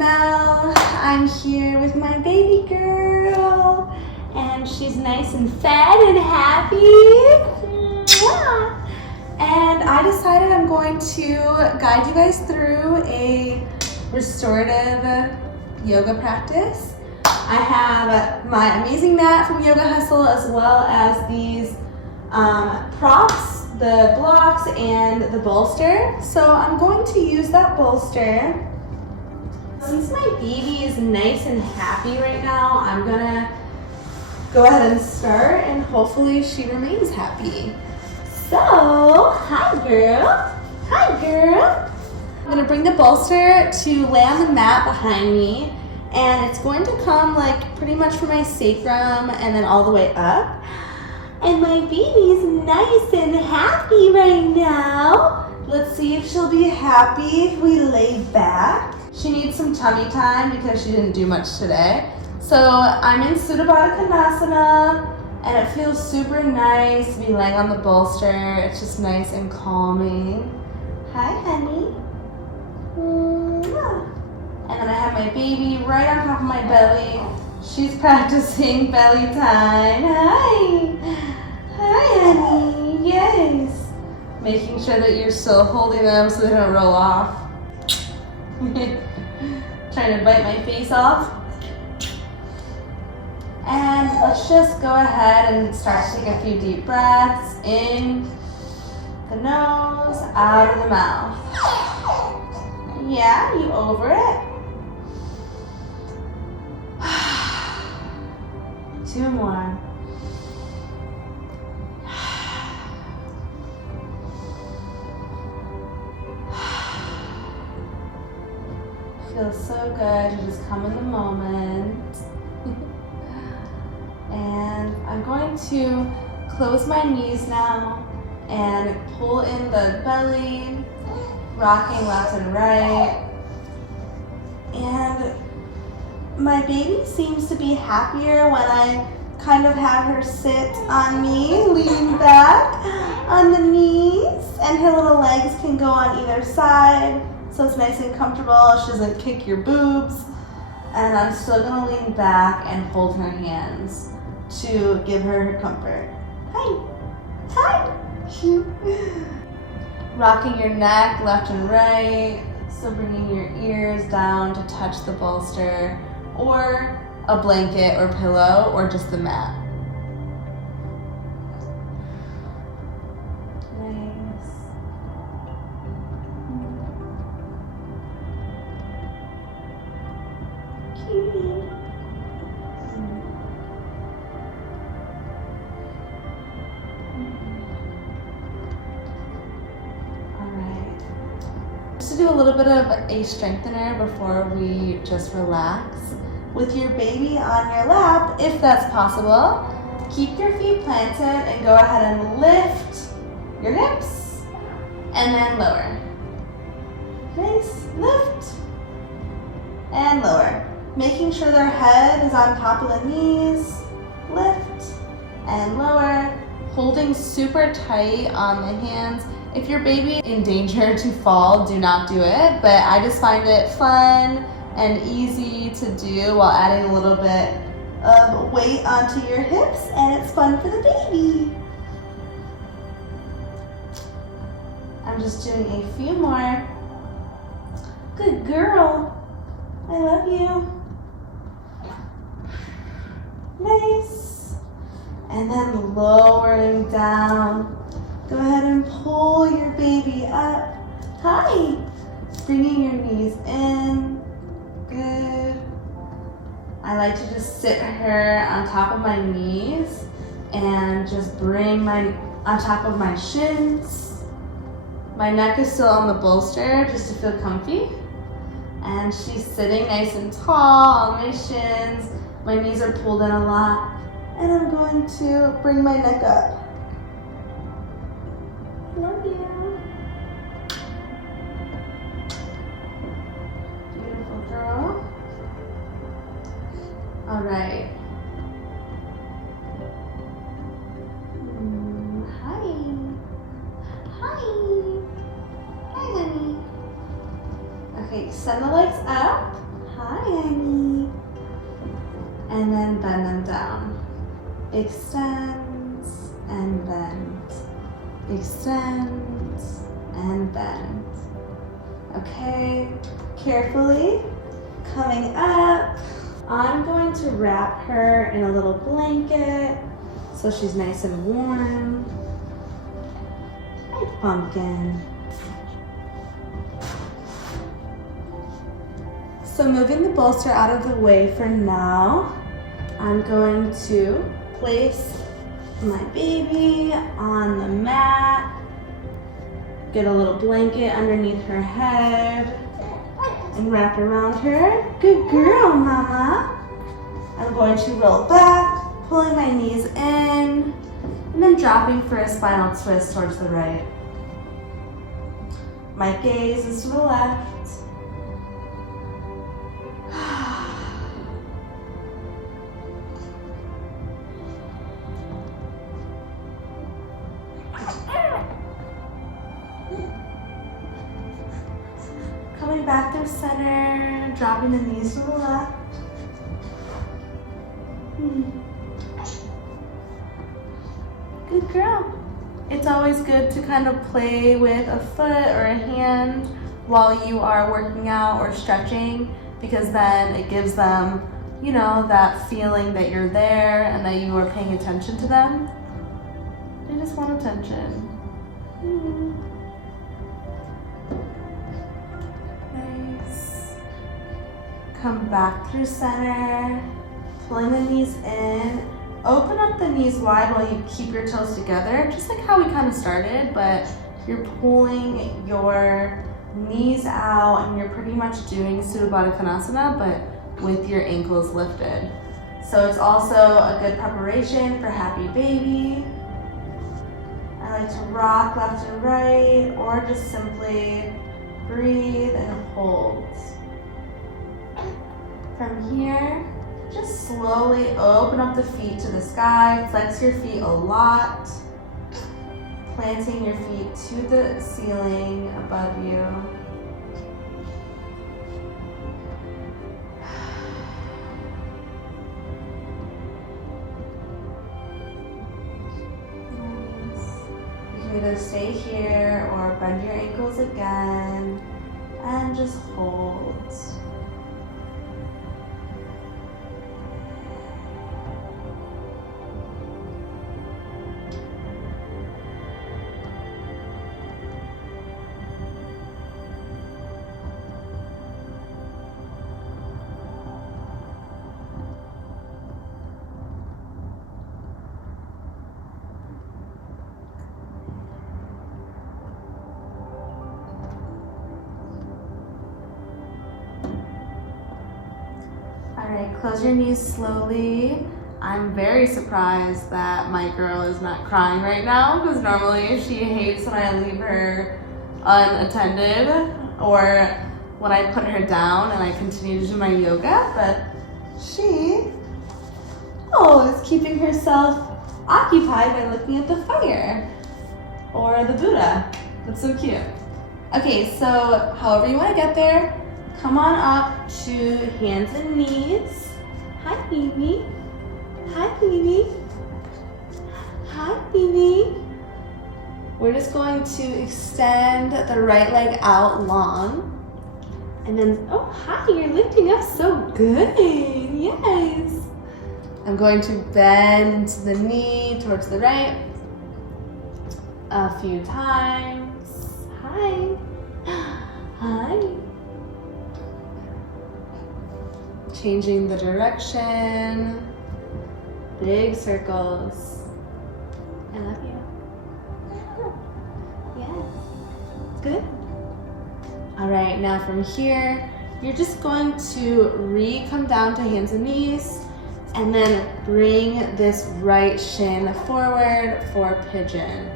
Mel. I'm here with my baby girl, and she's nice and fed and happy. And I decided I'm going to guide you guys through a restorative yoga practice. I have my amazing mat from Yoga Hustle, as well as these props, the blocks and the bolster. So I'm going to use that bolster. Since my baby is nice and happy right now, I'm gonna go ahead and start, and hopefully she remains happy. So, hi girl. Hi girl. I'm gonna bring the bolster to lay on the mat behind me, and it's going to come like pretty much from my sacrum and then all the way up. And my baby's nice and happy right now. Let's see if she'll be happy if we lay back. She needs some tummy time because she didn't do much today. So I'm in Supta Baddha Konasana, and it feels super nice to be laying on the bolster. It's just nice and calming. Hi, honey. Mwah. And then I have my baby right on top of my belly. She's practicing belly time. Hi. Hi, honey. Yes. Making sure that you're still holding them so they don't roll off. Trying to bite my face off. And let's just go ahead and start to take a few deep breaths in the nose, out of the mouth. Yeah, you over it? 2 more. Feels so good to just come in the moment. And I'm going to close my knees now and pull in the belly, rocking left and right. And my baby seems to be happier when I kind of have her sit on me, lean back on the knees, and her little legs can go on either side. So it's nice and comfortable. She doesn't kick your boobs. And I'm still gonna lean back and hold her hands to give her comfort. Hi. Hi. Rocking your neck left and right. So bringing your ears down to touch the bolster, or a blanket or pillow, or just the mat. To do a little bit of a strengthener before we just relax. With your baby on your lap, if that's possible, keep your feet planted and go ahead and lift your hips and then lower. Nice, lift and lower. Making sure their head is on top of the knees, lift and lower. Holding super tight on the hands. If your baby is in danger to fall, do not do it, but I just find it fun and easy to do while adding a little bit of weight onto your hips, and it's fun for the baby. I'm just doing a few more. Good girl. I love you. Nice. And then lowering down. Go ahead and pull your baby up. Hi. Bringing your knees in. Good. I like to just sit her on top of my knees and just bring on top of my shins. My neck is still on the bolster just to feel comfy. And she's sitting nice and tall on my shins. My knees are pulled in a lot. And I'm going to bring my neck up. Love you. Beautiful girl. All right. Hi. Hi. Hi, honey. Okay, send the legs up. Hi, honey. And then bend them down. Extend and bend. Extend and bend. Okay, carefully coming up. I'm going to wrap her in a little blanket so she's nice and warm. Hi, pumpkin. So moving the bolster out of the way for now, I'm going to place my baby on the mat, get a little blanket underneath her head, and wrap around her. Good girl, mama. I'm going to roll back, pulling my knees in, and then dropping for a spinal twist towards the right. My gaze is to the left. Coming back through center, dropping the knees to the left. Good girl. It's always good to kind of play with a foot or a hand while you are working out or stretching, because then it gives them, you know, that feeling that you're there and that you are paying attention to them. They just want attention. Nice. Come back through center, pulling the knees in. Open up the knees wide while you keep your toes together, just like how we kind of started, but you're pulling your knees out and you're pretty much doing Supta Baddha Konasana, but with your ankles lifted. So it's also a good preparation for happy baby. I like to rock left and right, or just simply breathe and hold. From here, just slowly open up the feet to the sky, flex your feet a lot, planting your feet to the ceiling above you. Nice. You can either stay here or bend your ankles again and just hold. Alright, close your knees slowly. I'm very surprised that my girl is not crying right now, because normally she hates when I leave her unattended or when I put her down and I continue to do my yoga, but she is keeping herself occupied by looking at the fire or the Buddha. That's so cute. Okay, so however you want to get there, come on up to hands and knees. Hi, baby. Hi, baby. Hi, baby. We're just going to extend the right leg out long. And then, oh, hi, you're lifting up so good. Yes. I'm going to bend the knee towards the right a few times. Hi. Hi. Changing the direction. Big circles. I love you. Yes. Good. All right, now from here, you're just going to come down to hands and knees, and then bring this right shin forward for pigeon.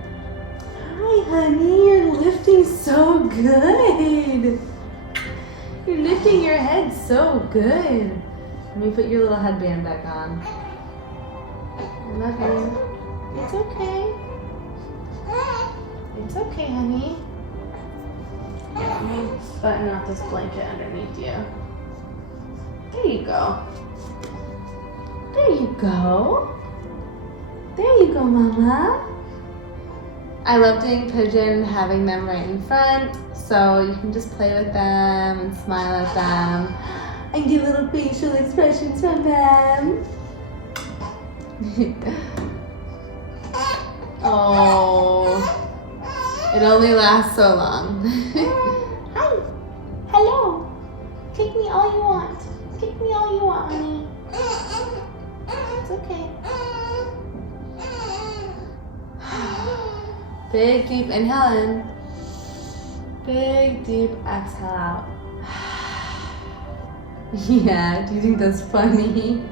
Hi, honey, you're lifting so good. You're lifting your head so good. Let me put your little headband back on. I love you. It's okay. It's okay, honey. Let me button up this blanket underneath you. There you go. There you go. There you go, Mama. I love doing Pigeon, having them right in front, so you can just play with them and smile at them and get little facial expressions from them. Oh, it only lasts so long. Hi. Hello. Kick me all you want. Kick me all you want, honey. It's okay. Big deep inhale in. Big deep exhale out. Yeah, do you think that's funny?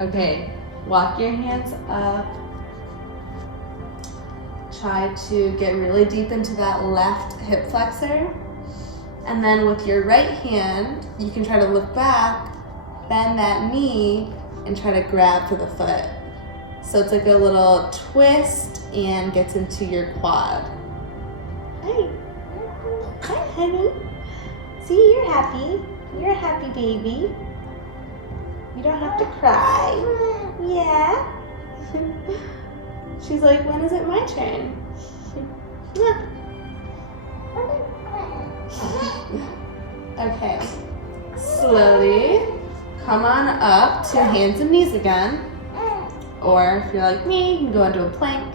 Okay, walk your hands up. Try to get really deep into that left hip flexor. And then with your right hand, you can try to look back, bend that knee, and try to grab for the foot. So it's like a little twist and gets into your quad. Hi. Hi, honey. See, you're happy. You're a happy baby. You don't have to cry. Yeah. She's like, when is it my turn? Yeah. Okay. Slowly come on up to hands and knees again. Or if you're like me, you can go into a plank.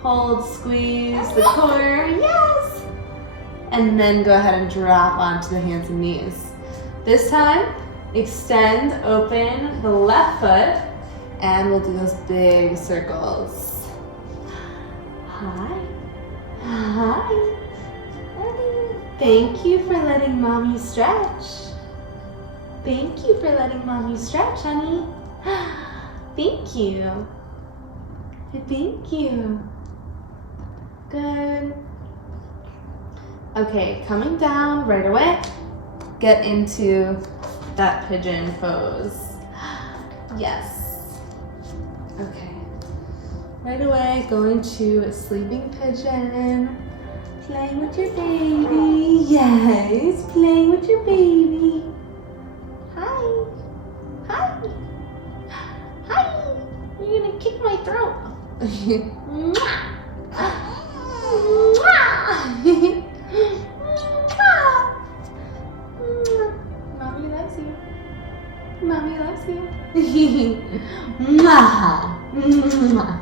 Hold, squeeze the core. Yes! And then go ahead and drop onto the hands and knees. This time, extend, open the left foot, and we'll do those big circles. Hi. Hi. Thank you for letting mommy stretch. Thank you for letting mommy stretch, honey. Thank you. Thank you. Good. Okay, coming down right away. Get into that pigeon pose. Yes. Okay. Right away, going to a sleeping pigeon. Playing with your baby. Yes, playing with your baby. Hi. Hi. Hi. You're gonna kick my throat. Mwah. Mwah. Mommy loves you. Mommy loves you. Mwah. Mwah.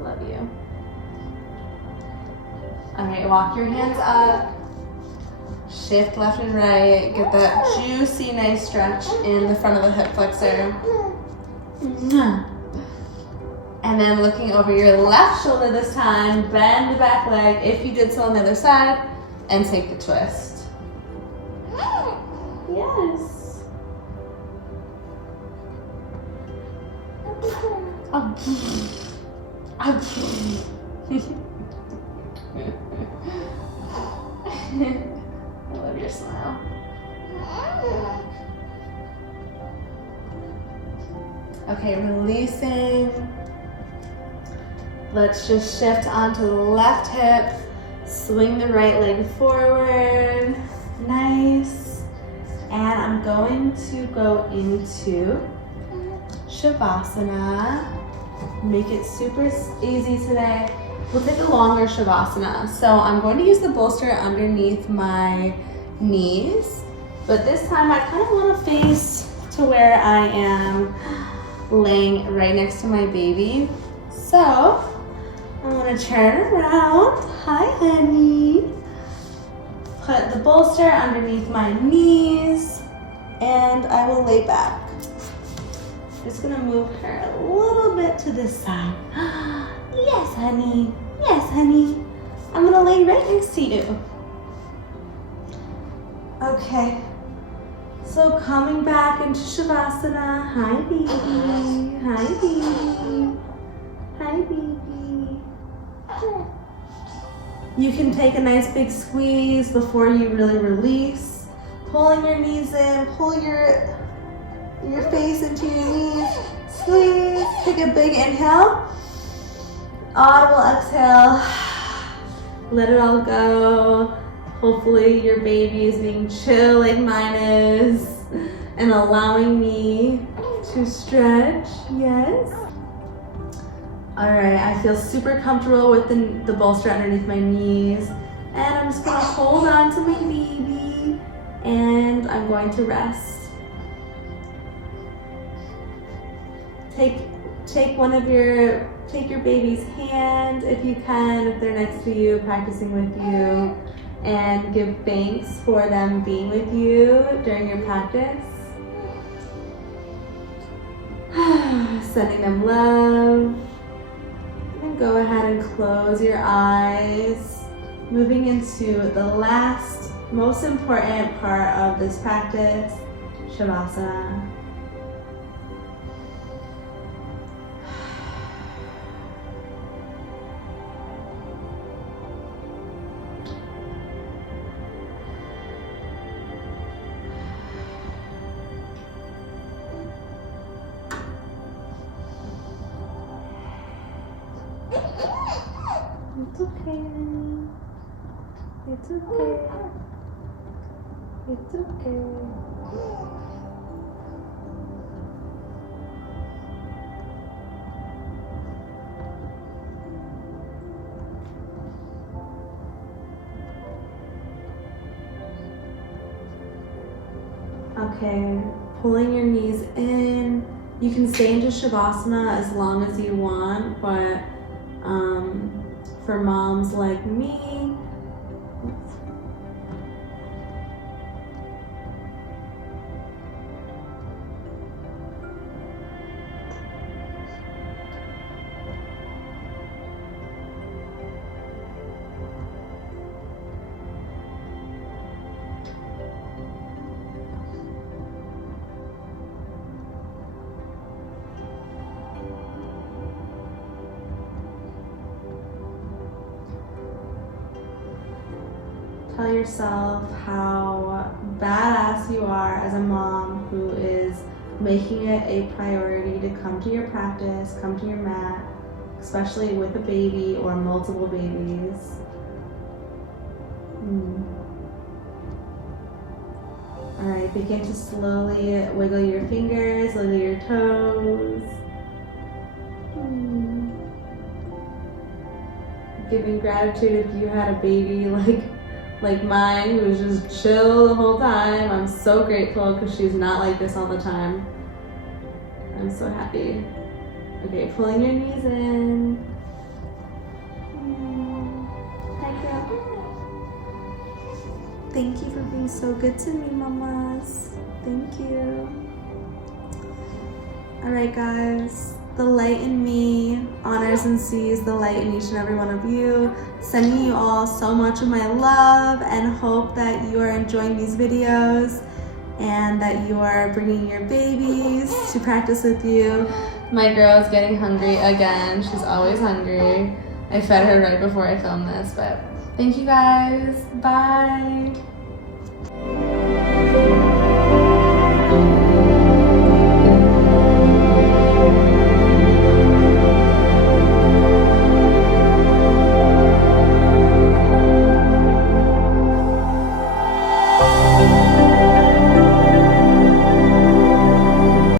Love you. All right, walk your hands up. Shift left and right. Get that juicy, nice stretch in the front of the hip flexor. And then looking over your left shoulder this time, bend the back leg if you did so on the other side, and take the twist. Yes. I love your smile. Okay, releasing. Let's just shift onto the left hip. Swing the right leg forward. Nice. And I'm going to go into Shavasana. Make it super easy today. We'll take a longer Shavasana. So I'm going to use the bolster underneath my knees. But this time I kind of want to face to where I am laying right next to my baby. So I'm gonna turn around. Hi, honey. Put the bolster underneath my knees and I will lay back. Just gonna move her a little bit to this side. Yes, honey. Yes, honey. I'm gonna lay right next to you. Okay. So coming back into Shavasana. Hi, baby. Hi, baby. Hi, baby. You can take a nice big squeeze before you really release. Pulling your knees in, pull your face into your knees. Squeeze. Take a big inhale. Audible exhale. Let it all go. Hopefully your baby is being chill like mine is and allowing me to stretch. Yes. All right, I feel super comfortable with the bolster underneath my knees, and I'm just gonna hold on to my baby and I'm going to rest. Take your baby's hand if you can, if they're next to you, practicing with you, and give thanks for them being with you during your practice. Sending them love. And go ahead and close your eyes. Moving into the last, most important part of this practice, Shavasana. It's okay, honey. It's okay. It's okay. Okay, pulling your knees in. You can stay into Shavasana as long as you want, but for moms like me, tell yourself how badass you are as a mom who is making it a priority to come to your practice, come to your mat, especially with a baby or multiple babies. All right, begin to slowly wiggle your fingers, wiggle your toes. Giving gratitude if you had a baby like mine, who was just chill the whole time. I'm so grateful because she's not like this all the time. I'm so happy. Okay, pulling your knees in. Hi, girl. Thank you for being so good to me, mamas. Thank you. All right, guys. The light in me honors and sees the light in each and every one of you. Sending you all so much of my love and hope that you are enjoying these videos and that you are bringing your babies to practice with you. My girl is getting hungry again. She's always hungry. I fed her right before I filmed this, but thank you guys. Bye.